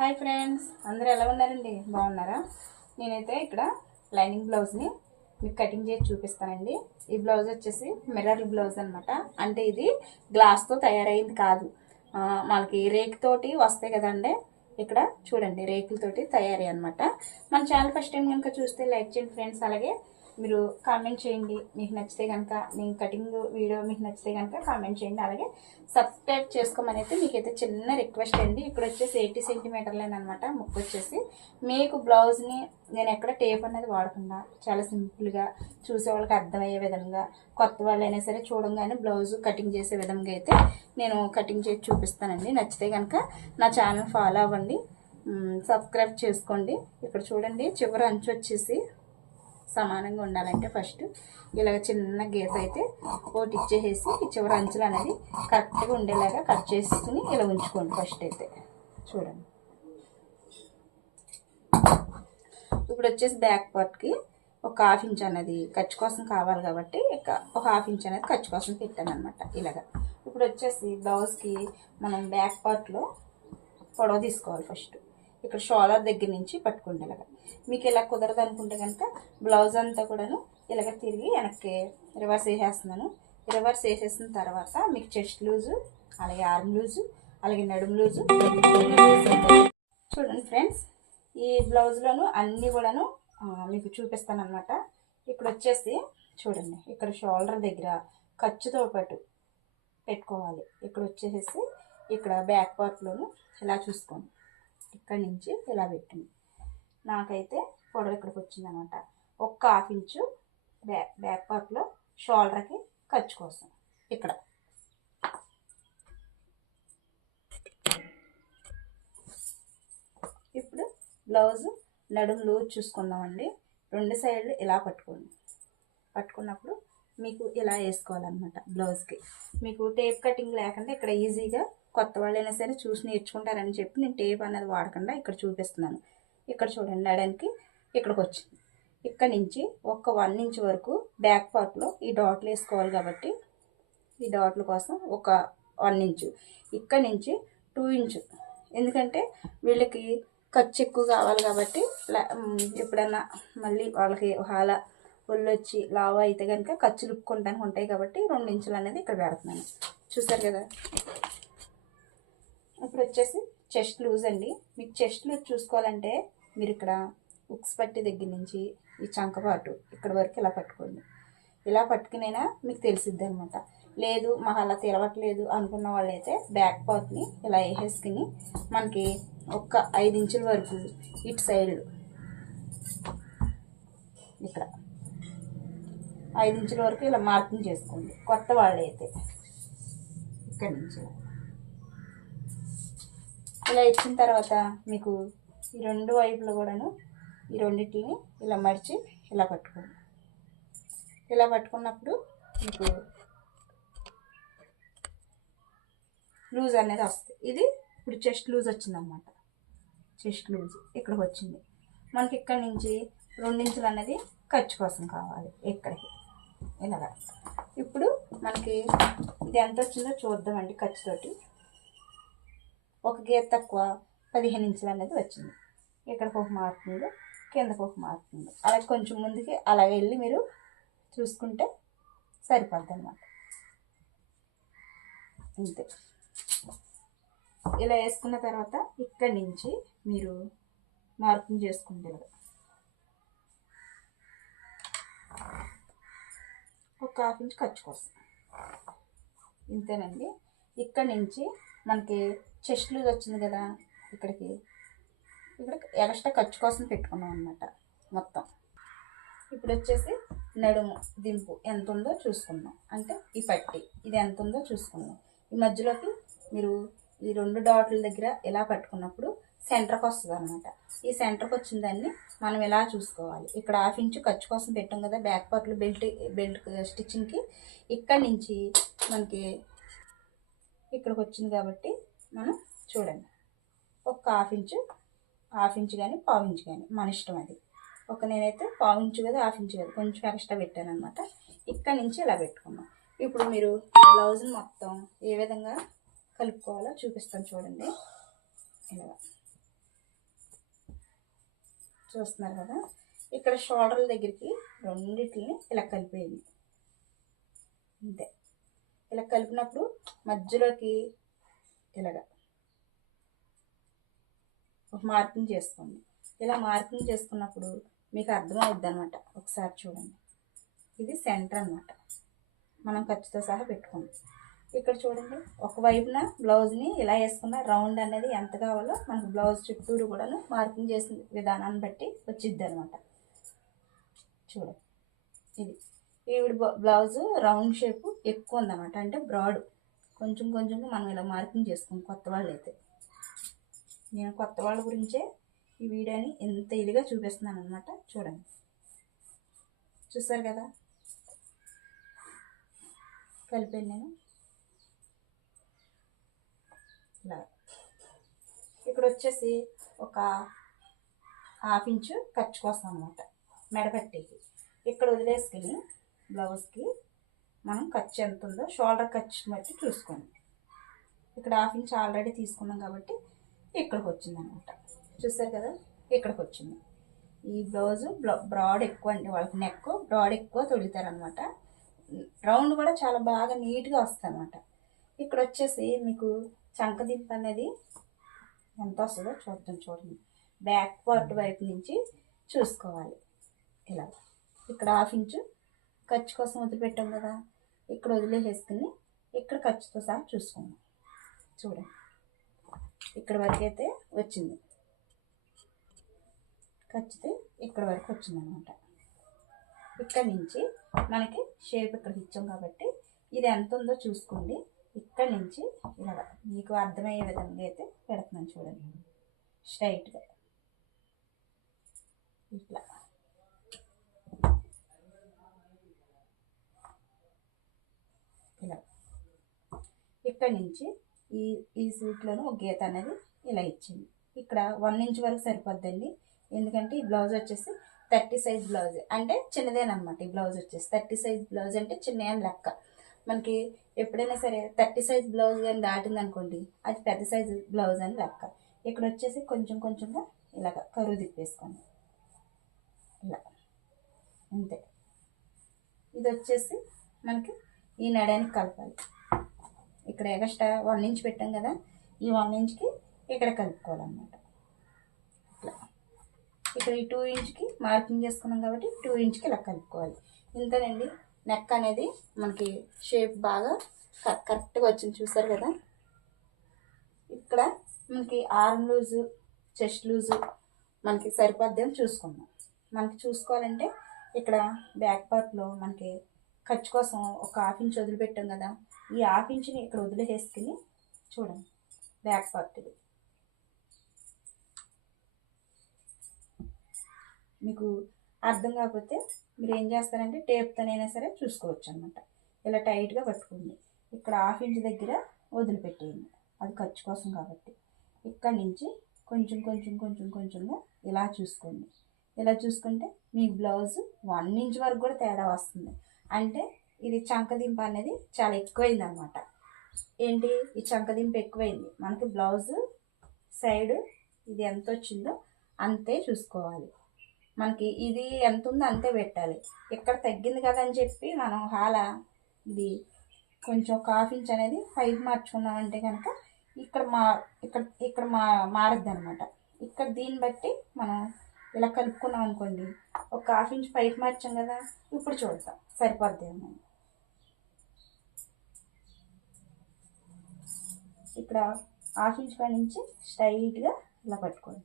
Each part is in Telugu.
హాయ్ ఫ్రెండ్స్ అందరూ ఎలా ఉన్నారండి? బాగున్నారా? నేనైతే ఇక్కడ లైనింగ్ బ్లౌజ్ని మీకు కటింగ్ చేసి చూపిస్తానండి. ఈ బ్లౌజ్ వచ్చేసి మిర్రర్ బ్లౌజ్ అనమాట అంటే ఇది గ్లాస్తో తయారైంది కాదు. మనకి రేకుతోటి వస్తాయి కదండి? ఇక్కడ చూడండి రేకులతోటి తయారీ అనమాట మన ఛానల్ ఫస్ట్ టైం కనుక చూస్తే లైక్ చేయండి ఫ్రెండ్స్. అలాగే మీరు కామెంట్ చేయండి. మీకు నచ్చితే కనుక నేను కటింగ్ వీడియో మీకు నచ్చితే కనుక కామెంట్ చేయండి. అలాగే సబ్స్క్రైబ్ చేసుకోమని అయితే మీకైతే చిన్న రిక్వెస్ట్ అండి. ఇక్కడ వచ్చేసి ఎయిటీ సెంటీమీటర్లేనమాట అనమాట ముక్కు వచ్చేసి. మీకు బ్లౌజ్ని నేను ఎక్కడ టేప్ అనేది వాడకుండా చాలా సింపుల్గా చూసే వాళ్ళకి అర్థమయ్యే విధంగా కొత్త వాళ్ళైనా సరే చూడంగానే బ్లౌజ్ కటింగ్ చేసే విధంగా అయితే నేను కటింగ్ చేసి చూపిస్తానండి. నచ్చితే కనుక నా ఛానల్ ఫాలో అవ్వండి. సబ్స్క్రైబ్ చేసుకోండి. ఇక్కడ చూడండి చివరి అంచు వచ్చేసి సమానంగా ఉండాలంటే ఫస్ట్ ఇలాగ చిన్న గీత అయితే ఒకటి ఇచ్చేసేసి ఈ చివరి అంచులు అనేది కరెక్ట్గా ఉండేలాగా కట్ చేసుకుని ఇలా ఉంచుకోండి ఫస్ట్ అయితే. చూడండి. ఇప్పుడు వచ్చేసి బ్యాక్ పార్ట్కి ఒక హాఫ్ ఇంచ్ అనేది ఖర్చు కోసం కావాలి కాబట్టి ఒక హాఫ్ ఇంచ్ అనేది ఖర్చు కోసం పెట్టాను అనమాట ఇలాగ. ఇప్పుడు వచ్చేసి బ్లౌజ్కి మనం బ్యాక్ పార్ట్లో పొడవ తీసుకోవాలి ఫస్ట్. ఇక్కడ షోలర్ దగ్గర నుంచి పట్టుకోండి ఇలాగ మీకు ఇలా కుదరదు అనుకుంటే కనుక బ్లౌజ్ అంతా కూడాను ఇలాగ తిరిగి వెనక్కి రివర్స్ వేసేస్తున్నాను. రివర్స్ వేసేసిన తర్వాత మీకు చెస్ట్ లూజు అలాగే ఆర్మ్ లూజు అలాగే నడుము లూజు చూడండి ఫ్రెండ్స్ ఈ బ్లౌజ్లోను అన్నీ కూడాను మీకు చూపిస్తాను అనమాట ఇక్కడ వచ్చేసి చూడండి ఇక్కడ షోల్డర్ దగ్గర ఖర్చుతో పాటు పెట్టుకోవాలి. ఇక్కడ వచ్చేసేసి ఇక్కడ బ్యాక్ పార్ట్లోను ఇలా చూసుకోండి. ఇక్కడ నుంచి ఇలా పెట్టింది. నాకైతే పొడవు ఇక్కడికి వచ్చిందనమాట. ఒక్క హాఫ్ ఇంచు బ్యాక్ బ్యాక్ పార్ట్లో షోల్డర్కి ఖర్చు కోసం. ఇక్కడ. ఇప్పుడు బ్లౌజ్ నడుము లూజ్ చూసుకుందామండి. రెండు సైడ్లు ఇలా పట్టుకోండి. పట్టుకున్నప్పుడు మీకు ఇలా వేసుకోవాలన్నమాట బ్లౌజ్కి. మీకు టేప్ కటింగ్ లేకుండా ఇక్కడ ఈజీగా కొత్త వాళ్ళైనా సరే చూసి నేర్చుకుంటారని చెప్పి నేను టేప్ అనేది వాడకుండా ఇక్కడ చూపిస్తున్నాను. ఇక్కడ చూడండి నడానికి ఇక్కడికి వచ్చింది ఇక్కడ నుంచి ఒక వన్ ఇంచ్ వరకు బ్యాక్ పార్ట్లో ఈ డాట్లు వేసుకోవాలి కాబట్టి ఈ డాట్ల కోసం ఒక వన్ ఇంచు. ఇక్కడ నుంచి టూ ఇంచు. ఎందుకంటే వీళ్ళకి ఖర్చు ఎక్కువ కావాలి కాబట్టి లా- ఎప్పుడన్నా మళ్ళీ వాళ్ళకి హాల ఒళ్ళు వచ్చి లావా అయితే కనుక ఖర్చులు ఉప్పుకుంటానికి ఉంటాయి కాబట్టి రెండు ఇంచులు అనేది ఇక్కడ పెడుతున్నాను. చూసారు కదా? ఇప్పుడు వచ్చేసి చెస్ట్ లూజ్ అండి. మీకు చెస్ట్ లూజ్ చూసుకోవాలంటే మీరు ఇక్కడ ఉక్స్ పట్టి దగ్గర నుంచి ఈ చంకపాటు ఇక్కడ వరకు ఇలా పట్టుకోండి. ఇలా పట్టుకునైనా మీకు తెలిసిద్ది అనమాట లేదు మాకు అలా తెలవట్లేదు అనుకున్న వాళ్ళైతే బ్యాక్ పార్ట్ని ఇలా వేసేసుకుని మనకి ఒక్క ఐదు ఇంచుల వరకు ఇటు సైడ్ ఇక్కడ ఐదు ఇంచుల వరకు ఇలా మార్కింగ్ చేసుకోండి. కొత్త వాళ్ళైతే ఇక్కడ నుంచి. ఇలా ఇచ్చిన తర్వాత మీకు ఈ రెండు వైపులు కూడాను ఈ రెండింటిని ఇలా మడిచి ఇలా పట్టుకోండి. ఇలా పట్టుకున్నప్పుడు మీకు లూజ్ అనేది వస్తుంది. ఇది ఇప్పుడు చెస్ట్ లూజ్ వచ్చిందనమాట. చెస్ట్ లూజ్ ఇక్కడికి వచ్చింది. మనకి ఇక్కడ నుంచి రెండించులు అనేది ఖర్చు కోసం కావాలి ఇక్కడికి. ఇలాగా. ఇప్పుడు మనకి ఇది ఎంత వచ్చిందో చూద్దామండి ఖర్చుతోటి ఒక గీత తక్కువ పదిహేను ఇంచులు అనేది వచ్చింది. ఇక్కడికి ఒక మార్కింగ్ కిందకు ఒక మార్కింగ్ అలాగే కొంచెం ముందుకి అలాగే వెళ్ళి మీరు చూసుకుంటే సరిపోద్ది అనమాట అంతే. ఇలా వేసుకున్న తర్వాత ఇక్కడి నుంచి మీరు మార్కింగ్ చేసుకుంటారు ఒక హాఫ్ ఇంచ్ ఖర్చు కోసం. ఇంతేనండి. ఇక్కడ నుంచి మనకి చెస్ట్ లూజ్ వచ్చింది కదా ఇక్కడికి. ఇక్కడ ఎక్స్ట్రా ఖర్చు కోసం పెట్టుకున్నాం అనమాట మొత్తం. ఇప్పుడు వచ్చేసి నడుము దింపు ఎంత ఉందో చూసుకుందాం. అంటే ఈ పట్టి ఇది ఎంత ఉందో చూసుకుందాం. ఈ మధ్యలోకి మీరు ఈ రెండు డాట్ల దగ్గర ఇలా పట్టుకున్నప్పుడు సెంటర్కి వస్తుంది అనమాట ఈ సెంటర్కి వచ్చిన దాన్ని మనం ఇలా చూసుకోవాలి? ఇక్కడ హాఫ్ ఇంచు ఖర్చు కోసం పెట్టాం కదా బ్యాక్ పార్ట్లో బెల్ట్ బెల్ట్ స్టిచ్చింగ్కి. ఇక్కడ నుంచి మనకి ఇక్కడికి వచ్చింది కాబట్టి మనం చూడండి. ఒక హాఫ్ ఇంచు హాఫ్ ఇంచు కానీ పావు ఇంచు కానీ మన ఇష్టం అది. ఒక నేనైతే పావు ఇంచు కదా హాఫ్ ఇంచు కదా కొంచెం ఎక్స్ట్రా పెట్టాను అనమాట ఇక్కడ నుంచి ఇలా పెట్టుకున్నాం ఇప్పుడు మీరు బ్లౌజ్ని మొత్తం ఏ విధంగా కలుపుకోవాలో చూపిస్తాను చూడండి. ఇలా చూస్తున్నారు కదా? ఇక్కడ షోల్డర్ల దగ్గరికి రెండింటిని ఇలా కలిపేయండి. అంతే. ఇలా కలిపినప్పుడు మధ్యలోకి ఇలాగ. ఒక మార్కింగ్ చేసుకోండి. ఇలా మార్కింగ్ చేసుకున్నప్పుడు మీకు అర్థమవుద్ది అనమాట ఒకసారి చూడండి. ఇది సెంటర్ అనమాట మనం ఖర్చుతో సహా పెట్టుకుందాం. ఇక్కడ చూడండి. ఒకవైపున బ్లౌజ్ని ఇలా వేసుకున్న రౌండ్ అనేది ఎంత కావాలో మనకు బ్లౌజ్ చుట్టూరు కూడాను మార్కింగ్ చేసిన విధానాన్ని బట్టి వచ్చిద్ది అనమాట చూడండి. ఇది. ఈవిడ బ్లౌజు రౌండ్ షేప్ ఎక్కువ ఉందన్నమాట. అంటే బ్రాడ్. కొంచెం కొంచెం మనం ఇలా మార్కింగ్ చేసుకోం కొత్త వాళ్ళు అయితే నేను కొత్త వాళ్ళ గురించే ఈ వీడియోని ఎంత ఇదిగా చూపిస్తున్నాను అనమాట చూడండి. చూస్తారు కదా? కలిపాను నేను. ఇలా. ఇక్కడ వచ్చేసి ఒక హాఫ్ ఇంచు ఖర్చు కోసం అనమాట మెడపట్టికి. ఇక్కడ వదిలేసుకుని బ్లౌజ్కి మనం ఖర్చు ఎంత ఉందో షోల్డర్ ఖర్చు బట్టి చూసుకోండి. ఇక్కడ హాఫ్ ఇంచ్ ఆల్రెడీ తీసుకున్నాం కాబట్టి ఇక్కడికి వచ్చింది అనమాట చూసారు కదా? ఇక్కడికి వచ్చింది. ఈ బ్లౌజ్ బ్రాడ్ ఎక్కువ అండి వాళ్ళకి నెక్ బ్రాడ్ ఎక్కువ తొడుగుతారనమాట. రౌండ్ కూడా చాలా బాగా నీట్గా వస్తుంది ఇక్కడ వచ్చేసి మీకు చంకదింపు అనేది ఎంత వస్తుందో చూద్దాం చూడండి. బ్యాక్ పార్ట్ వైపు నుంచి చూసుకోవాలి. ఇలా. ఇక్కడ హాఫ్ ఇంచు ఖర్చు కోసం వదిలిపెట్టాం కదా ఇక్కడ వదిలేసేసుకుని ఇక్కడ ఖర్చుతో సహా చూసుకుందాం. చూడండి ఇక్కడ వరకు అయితే వచ్చింది. ఖర్చుతో ఇక్కడ వరకు వచ్చింది అనమాట ఇక్కడ నుంచి మనకి షేప్ ఇక్కడ ఇచ్చాం కాబట్టి ఇది ఎంత ఉందో చూసుకోండి. ఇక్కడ నుంచి ఇలా మీకు అర్థమయ్యే విధంగా అయితే పెడుతున్నాను చూడండి. స్ట్రైట్గా ఇట్లా ఇలా ఇక్కడ నుంచి ఈ ఈ సూట్లోనూ ఒక గీత అనేది ఇలా ఇచ్చింది. ఇక్కడ వన్ ఇంచ్ వరకు సరిపోద్దండి. ఎందుకంటే ఈ బ్లౌజ్ వచ్చేసి థర్టీ సైజ్ బ్లౌజ్ అంటే చిన్నదేనమాట ఈ బ్లౌజ్ వచ్చేసి. థర్టీ సైజ్ బ్లౌజ్ అంటే చిన్న లెక్క. మనకి ఎప్పుడైనా సరే థర్టీ సైజ్ బ్లౌజ్ కానీ దాటింది అనుకోండి అది పెద్ద సైజ్ బ్లౌజ్ అని లెక్క. ఇక్కడ వచ్చేసి కొంచెం కొంచెంగా ఇలాగ కరువు తిప్పేసుకోండి. ఇలా. అంతే. ఇది వచ్చేసి మనకి ఈ నడానికి కలపాలి. ఇక్కడ ఎగస్ట్రా వన్ ఇంచ్ పెట్టాం కదా ఈ వన్ ఇంచ్కి ఇక్కడ కలుపుకోవాలన్నమాట. ఇట్లా ఇక్కడ ఈ టూ ఇంచ్కి మార్కింగ్ చేసుకున్నాం కాబట్టి టూ ఇంచ్కి ఇలా కలుపుకోవాలి. ఇంతేనండి. నెక్ అనేది మనకి షేప్ బాగా క- కరెక్ట్గా వచ్చింది చూసారు కదా? ఇక్కడ మనకి ఆర్మ్ లూజు చెస్ట్ లూజు మనకి సరిపోద్దేమో చూసుకుందాం మనకి చూసుకోవాలంటే ఇక్కడ బ్యాక్ పార్ట్లో మనకి ఖర్చు కోసం ఒక హాఫ్ ఇంచ్ వదిలిపెట్టాం కదా ఈ హాఫ్ ఇంచ్ని ఇక్కడ వదిలేసేసుకుని చూడండి. బ్యాక్ పార్ట్ మీకు అర్థం కాకపోతే మీరు ఏం చేస్తారంటే టేప్తోనైనా సరే చూసుకోవచ్చు అనమాట ఇలా టైట్గా పట్టుకోండి. ఇక్కడ హాఫ్ ఇంచ్ దగ్గర వదిలిపెట్టేయండి. అది ఖర్చు కోసం కాబట్టి. ఇక్కడ నుంచి కొంచెం కొంచెం కొంచెం కొంచెంగా ఇలా చూసుకోండి. ఇలా చూసుకుంటే మీ బ్లౌజ్ వన్ ఇంచ్ వరకు కూడా తేడా వస్తుంది. అంటే ఇది చంకదింపు అనేది చాలా ఎక్కువైంది అనమాట ఏంటి? ఈ చంకదింపు ఎక్కువైంది. మనకి బ్లౌజ్ సైడ్ ఇది ఎంత వచ్చిందో అంతే చూసుకోవాలి. మనకి ఇది ఎంత ఉందో అంతే పెట్టాలి. ఇక్కడ తగ్గింది కదా అని చెప్పి మనం హాల ఇది కొంచెం ఒక హాఫ్ ఇంచ్ అనేది హైట్ మార్చుకున్నామంటే కనుక ఇక్కడ మా ఇక్కడ ఇక్కడ మా మారద్దు అనమాట ఇక్కడ దీన్ని బట్టి మనం ఇలా కలుపుకున్నాం అనుకోండి ఒక హాఫ్ ఇంచ్ పైకి మార్చాం కదా ఇప్పుడు చూద్దాం. సరిపోద్దేమో ఇక్కడ హాఫ్ ఇంచ్ పై నుంచి స్ట్రైట్గా ఇలా పట్టుకోండి.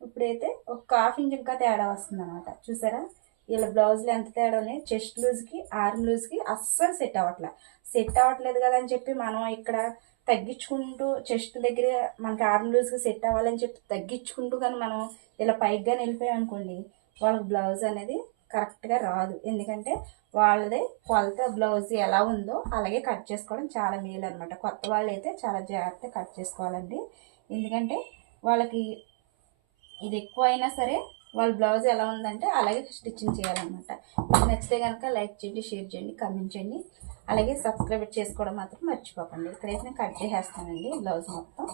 ఇప్పుడైతే ఒక హాఫ్ ఇంచ్ ఇంకా తేడా వస్తుంది అనమాట చూసారా? ఇలా బ్లౌజ్లు ఎంత తేడా ఉన్నాయి? చెస్ట్ లూజ్కి ఆర్మ్ లూజ్కి అస్సలు సెట్ అవ్వట్లే. సెట్ అవ్వట్లేదు కదా అని చెప్పి మనం ఇక్కడ తగ్గించుకుంటూ చెస్ట్ దగ్గర మనకి ఆర్మ్ లూజ్కి సెట్ అవ్వాలని చెప్పి తగ్గించుకుంటూ కానీ మనం ఇలా పైకి కానీ వెళ్ళిపోయాం అనుకోండి వాళ్ళకి బ్లౌజ్ అనేది కరెక్ట్గా రాదు. ఎందుకంటే వాళ్ళది కొలత బ్లౌజ్ ఎలా ఉందో అలాగే కట్ చేసుకోవడం చాలా మేలు అనమాట కొత్త వాళ్ళు అయితే చాలా జాగ్రత్తగా కట్ చేసుకోవాలండి. ఎందుకంటే వాళ్ళకి ఇది ఎక్కువ అయినా సరే వాళ్ళ బ్లౌజ్ ఎలా ఉందంటే అలాగే స్టిచ్చింగ్ చేయాలన్నమాట. మీకు నచ్చితే కనుక లైక్ చేయండి షేర్ చేయండి కమెంట్ చేయండి. అలాగే సబ్స్క్రైబ్ చేసుకోవడం మాత్రం మర్చిపోకండి. ఇక్కడైతే నేను కట్ చేసేస్తానండి బ్లౌజ్ మొత్తం.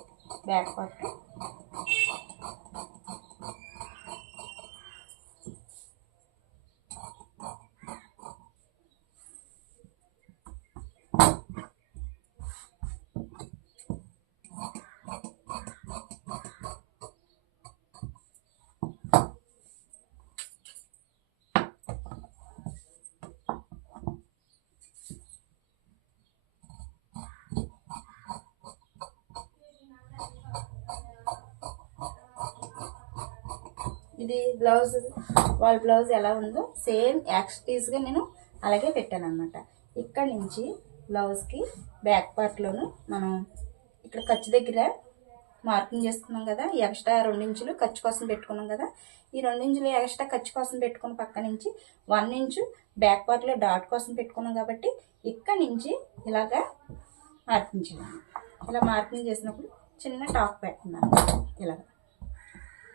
Back part. ఇది బ్లౌజ్ వాళ్ళ బ్లౌజ్ ఎలా ఉందో సేమ్ యాక్స్టీస్గా నేను అలాగే పెట్టాను అనమాట ఇక్కడ నుంచి బ్లౌజ్కి బ్యాక్ పార్ట్లోను మనం ఇక్కడ ఖర్చు దగ్గర మార్కింగ్ చేసుకున్నాం కదా ఎక్స్ట్రా రెండించులు ఖర్చు కోసం పెట్టుకున్నాం కదా ఈ రెండించులు ఎక్స్ట్రా ఖర్చు కోసం పెట్టుకున్న పక్క నుంచి వన్ ఇంచు బ్యాక్ పార్ట్లో డాట్ కోసం పెట్టుకున్నాం కాబట్టి ఇక్కడ నుంచి ఇలాగా మార్కింగ్ చేయాలి. ఇలా మార్కింగ్ చేసినప్పుడు చిన్న టాప్ పెట్టుకున్నాను ఇలాగ.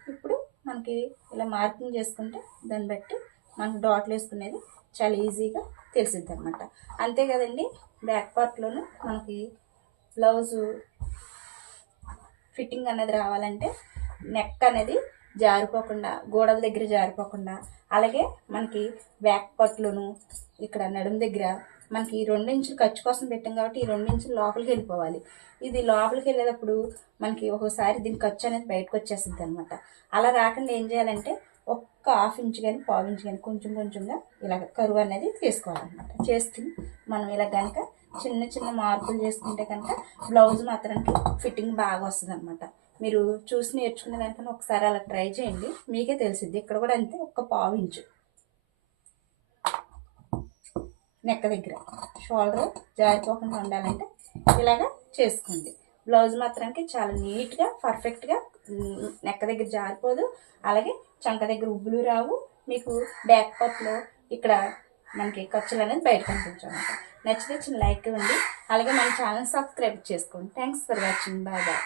ఇప్పుడు మనకి ఇలా మార్కింగ్ చేసుకుంటే దాన్ని బట్టి మనకు డాట్లు వేసుకునేది చాలా ఈజీగా తెలిసిద్ది అనమాట అంతే కదండి బ్యాక్ పార్ట్లోను మనకి బ్లౌజు ఫిట్టింగ్ అనేది రావాలంటే నెక్ అనేది జారిపోకుండా గోడల దగ్గర జారిపోకుండా అలాగే మనకి బ్యాక్ పార్ట్లోను ఇక్కడ నడుము దగ్గర మనకి ఈ రెండు ఇంచులు ఖర్చు కోసం పెట్టాం కాబట్టి ఈ రెండు ఇంచులు లోపలికి వెళ్ళిపోవాలి. ఇది లోపలికి వెళ్ళేటప్పుడు మనకి ఒకసారి దీని ఖర్చు అనేది బయటకు వచ్చేస్తుంది అనమాట అలా రాకుండా ఏం చేయాలంటే ఒక్క హాఫ్ ఇంచ్ కానీ పావు ఇంచ్ కానీ కొంచెం కొంచెంగా ఇలా కరువు అనేది తీసుకోవాలన్నమాట చేసుకుని మనం ఇలా కనుక చిన్న చిన్న మార్పులు చేసుకుంటే కనుక బ్లౌజ్ మాత్రానికి ఫిట్టింగ్ బాగా వస్తుంది అనమాట మీరు చూసి నేర్చుకునే దానికన్నా ఒకసారి అలా ట్రై చేయండి. మీకే తెలిసిద్ది. ఇక్కడ కూడా అంతే ఒక్క పావు ఇంచు. నెక్క దగ్గర. షోల్డర్ జారిపోకుండా ఉండాలంటే ఇలాగా చేసుకోండి. బ్లౌజ్ మాత్రానికి చాలా నీట్గా పర్ఫెక్ట్గా నెక్క దగ్గర జారిపోదు. అలాగే చంక దగ్గర ఉబ్బులు రావు. మీకు బ్యాక్ పార్ట్లో ఇక్కడ మనకి ఖర్చులు అనేది బయట కనిపించమాట నచ్చితే చిన్న లైక్ ఇవ్వండి. అలాగే మన ఛానల్ సబ్స్క్రైబ్ చేసుకోండి. Thanks for watching bye bye